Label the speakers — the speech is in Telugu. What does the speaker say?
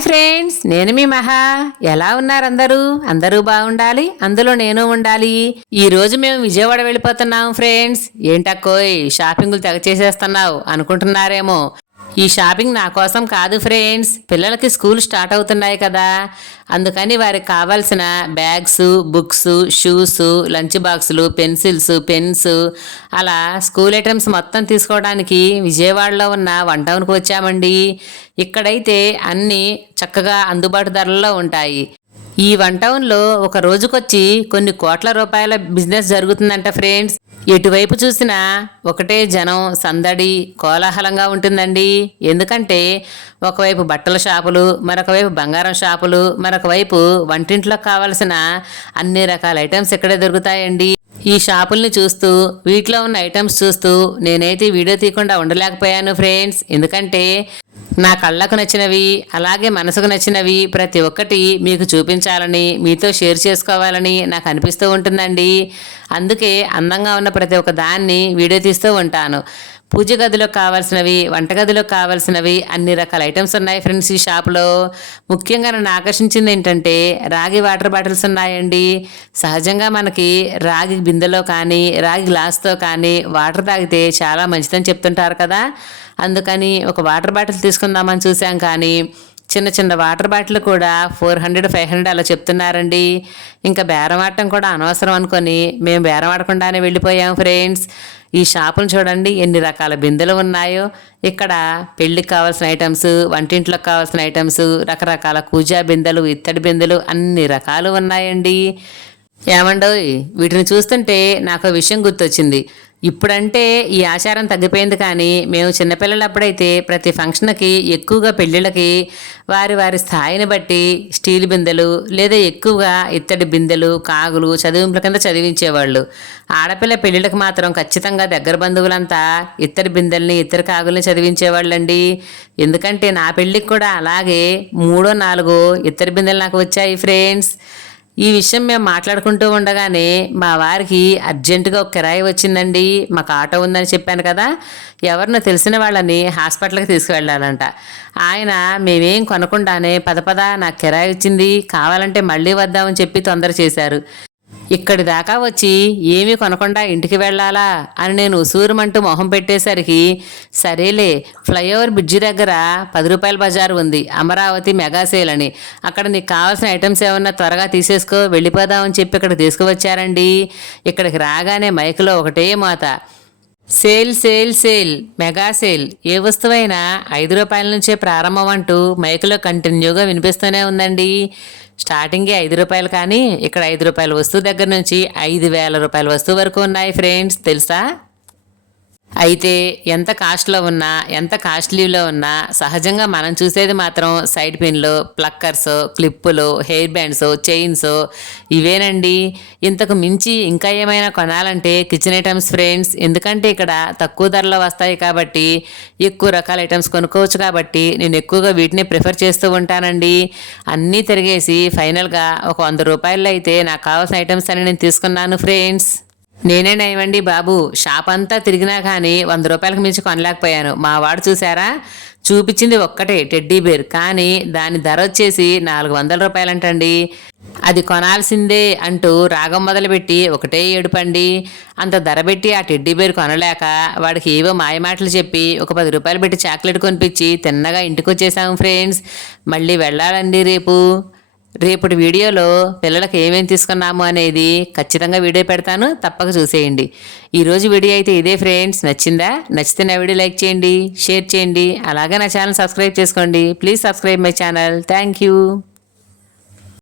Speaker 1: హాయ్ ఫ్రెండ్స్ నేను మీ మహా. ఎలా ఉన్నారు అందరూ? అందరూ బాగుండాలి అందులో నేను ఉండాలి. ఈ రోజు మేము విజయవాడ వెళ్ళిపోతున్నాం ఫ్రెండ్స్. ఏంటక్కోయ్ షాపింగ్లు తెగ చేసేస్తున్నావు అనుకుంటున్నారేమో. ఈ షాపింగ్ నా కోసం కాదు ఫ్రెండ్స్. పిల్లలకి స్కూల్ స్టార్ట్ అవుతున్నాయి కదా. అందుకని వారికి కావాల్సిన బ్యాగ్స్ బుక్స్ షూస్ లంచ్ బాక్సులు పెన్సిల్స్ పెన్స్ అలా స్కూల్ ఐటమ్స్ మొత్తం తీసుకోవడానికి విజయవాడలో ఉన్న వన్ టౌన్కి వచ్చామండి. ఇక్కడైతే అన్నీ చక్కగా అందుబాటు ధరల్లో ఉంటాయి. ఈ వన్ టౌన్లో ఒక రోజుకొచ్చి కొన్ని కోట్ల రూపాయల బిజినెస్ జరుగుతుందంట ఫ్రెండ్స్. ఎటువైపు చూసినా ఒకటే జనం సందడి కోలాహలంగా ఉంటుందండి. ఎందుకంటే ఒకవైపు బట్టల షాపులు మరొక వైపు బంగారం షాపులు మరొక వైపు వంటింట్లో కావలసిన అన్ని రకాల ఐటమ్స్ ఇక్కడే దొరుకుతాయండి. ఈ షాపుల్ని చూస్తూ వీటిలో ఉన్న ఐటమ్స్ చూస్తూ నేనైతే వీడియో తీయకుండా ఉండలేకపోయాను ఫ్రెండ్స్. ఎందుకంటే నా కళ్ళకు నచ్చినవి అలాగే మనసుకు నచ్చినవి ప్రతి ఒక్కటి మీకు చూపించాలని మీతో షేర్ చేసుకోవాలని నాకు అనిపిస్తూ ఉంటుందండి. అందుకే అందంగా ఉన్న ప్రతి ఒక్క దాన్ని వీడియో తీస్తూ ఉంటాను. పూజ గదిలో కావాల్సినవి వంటగదిలో కావాల్సినవి అన్ని రకాల ఐటమ్స్ ఉన్నాయి ఫ్రెండ్స్ ఈ షాప్లో ముఖ్యంగా నన్ను ఆకర్షించింది ఏంటంటే రాగి వాటర్ బాటిల్స్ ఉన్నాయండి. సహజంగా మనకి రాగి బిందెలో కానీ రాగి గ్లాస్తో కానీ వాటర్ తాగితే చాలా మంచిదని చెప్తుంటారు కదా. అందుకని ఒక వాటర్ బాటిల్ తీసుకుందామని చూసాం కానీ చిన్న చిన్న వాటర్ బాటిల్ కూడా ఫోర్ హండ్రెడ్ ఫైవ్ హండ్రెడ్ అలా చెప్తున్నారండి. ఇంకా బేరం ఆడటం కూడా అనవసరం అనుకొని మేము బేరం ఆడకుండానే వెళ్ళిపోయాం ఫ్రెండ్స్ ఈ షాపును చూడండి ఎన్ని రకాల బిందెలు ఉన్నాయో. ఇక్కడ పెళ్ళికి కావాల్సిన ఐటమ్స్ వంటింట్లోకి కావాల్సిన ఐటమ్స్ రకరకాల కూజా బిందెలు ఇత్తడి బిందెలు అన్ని రకాలు ఉన్నాయండి. ఏమండోయ్ వీటిని చూస్తుంటే నాకు విషయం గుర్తొచ్చింది. ఇప్పుడంటే ఈ ఆచారం తగ్గిపోయింది కానీ మేము చిన్నపిల్లలప్పుడైతే ప్రతి ఫంక్షన్కి ఎక్కువగా పెళ్ళిళ్ళకి వారి వారి స్థాయిని బట్టి స్టీల్ బిందెలు లేదా ఎక్కువగా ఇత్తడి బిందెలు కాగులు చదివింపుల కింద చదివించేవాళ్ళు. ఆడపిల్ల పెళ్ళిళ్ళకి మాత్రం ఖచ్చితంగా దగ్గర బంధువులంతా ఇత్తడి బిందెల్ని ఇత్తడి కాగుల్ని చదివించేవాళ్ళండి. ఎందుకంటే నా పెళ్ళికి కూడా అలాగే మూడో నాలుగో ఇత్తడి బిందెలు నాకు వచ్చాయి ఫ్రెండ్స్. ఈ విషయం మేము మాట్లాడుకుంటూ ఉండగానే మా వారికి అర్జెంటుగా ఒక కిరాయి వచ్చిందండి మాకు ఆటో ఉందని చెప్పాను కదా ఎవరినో తెలిసిన వాళ్ళని హాస్పిటల్కి తీసుకువెళ్ళాలంట. ఆయన మేమేం కొనకుండానే పద పద నాకు కిరాయి వచ్చింది కావాలంటే మళ్ళీ వద్దామని చెప్పి తొందర చేశారు. ఇక్కడి దాకా వచ్చి ఏమీ కొనకుండా ఇంటికి వెళ్ళాలా అని నేను ఉసూరుమంటూ మొహం పెట్టేసరికి సరేలే ఫ్లైఓవర్ బ్రిడ్జి దగ్గర పది రూపాయల బజారు ఉంది అమరావతి మెగా సేల్ అని. అక్కడ నీకు కావాల్సిన ఐటమ్స్ ఏమన్నా త్వరగా తీసేసుకో వెళ్ళిపోదామని చెప్పి ఇక్కడ తీసుకువచ్చారండి. ఇక్కడికి రాగానే మైకులో ఒకటే మాత sale sale sale mega sale ఏ వస్తువైనా ఐదు రూపాయల నుంచే ప్రారంభం అంటూ మైకులో కంటిన్యూగా వినిపిస్తూనే ఉందండి. స్టార్టింగే ఐదు రూపాయలు కానీ ఇక్కడ ఐదు రూపాయల వస్తువు దగ్గర నుంచి ఐదు వేల రూపాయల వస్తువు వరకు ఉన్నాయి ఫ్రెండ్స్ తెలుసా? అయితే ఎంత కాస్ట్లో ఉన్నా ఎంత కాస్ట్లీలో ఉన్నా సహజంగా మనం చూసేది మాత్రం సైడ్ పిన్లు ప్లక్కర్స్ క్లిప్పులు హెయిర్ బ్యాండ్స్ చైన్స్ ఇవేనండి. ఇంతకు మించి ఇంకా ఏమైనా కొనాలంటే కిచెన్ ఐటమ్స్ ఫ్రెండ్స్ ఎందుకంటే ఇక్కడ తక్కువ ధరలో వస్తాయి కాబట్టి ఎక్కువ రకాల ఐటమ్స్ కొనుక్కోవచ్చు కాబట్టి నేను ఎక్కువగా వీటిని ప్రిఫర్ చేస్తూ ఉంటానండి. అన్నీ తిరిగేసి ఫైనల్గా ఒక వంద రూపాయల్లో అయితే నాకు కావాల్సిన ఐటమ్స్ అని నేను తీసుకున్నాను ఫ్రెండ్స్ నేనే నయమండి బాబు. షాప్ అంతా తిరిగినా కానీ వంద రూపాయలకు మించి కొనలేకపోయాను. మా వాడు చూసారా చూపించింది ఒక్కటే టెడ్డీ బేర్. కానీ దాని ధర వచ్చేసి నాలుగు వందల రూపాయలంటండి. అది కొనాల్సిందే అంటూ రాగం మొదలుపెట్టి ఒకటే ఏడుపండి. అంత ధర పెట్టి ఆ టెడ్డీ బేర్ కొనలేక వాడికి ఏవో మాయమాటలు చెప్పి ఒక పది రూపాయలు పెట్టి చాక్లెట్ కొనిపించి తిన్నగా ఇంటికి వచ్చేసాము ఫ్రెండ్స్. మళ్ళీ వెళ్ళాలండి రేపు. రేపటి వీడియోలో పిల్లలకు ఏమేమి తీసుకున్నాము అనేది ఖచ్చితంగా వీడియో పెడతాను. తప్పక చూసేయండి. ఈరోజు వీడియో అయితే ఇదే ఫ్రెండ్స్. నచ్చిందా? నచ్చితే నా వీడియో లైక్ చేయండి షేర్ చేయండి. అలాగే నా ఛానల్ సబ్స్క్రైబ్ చేసుకోండి. Please subscribe my channel. Thank you.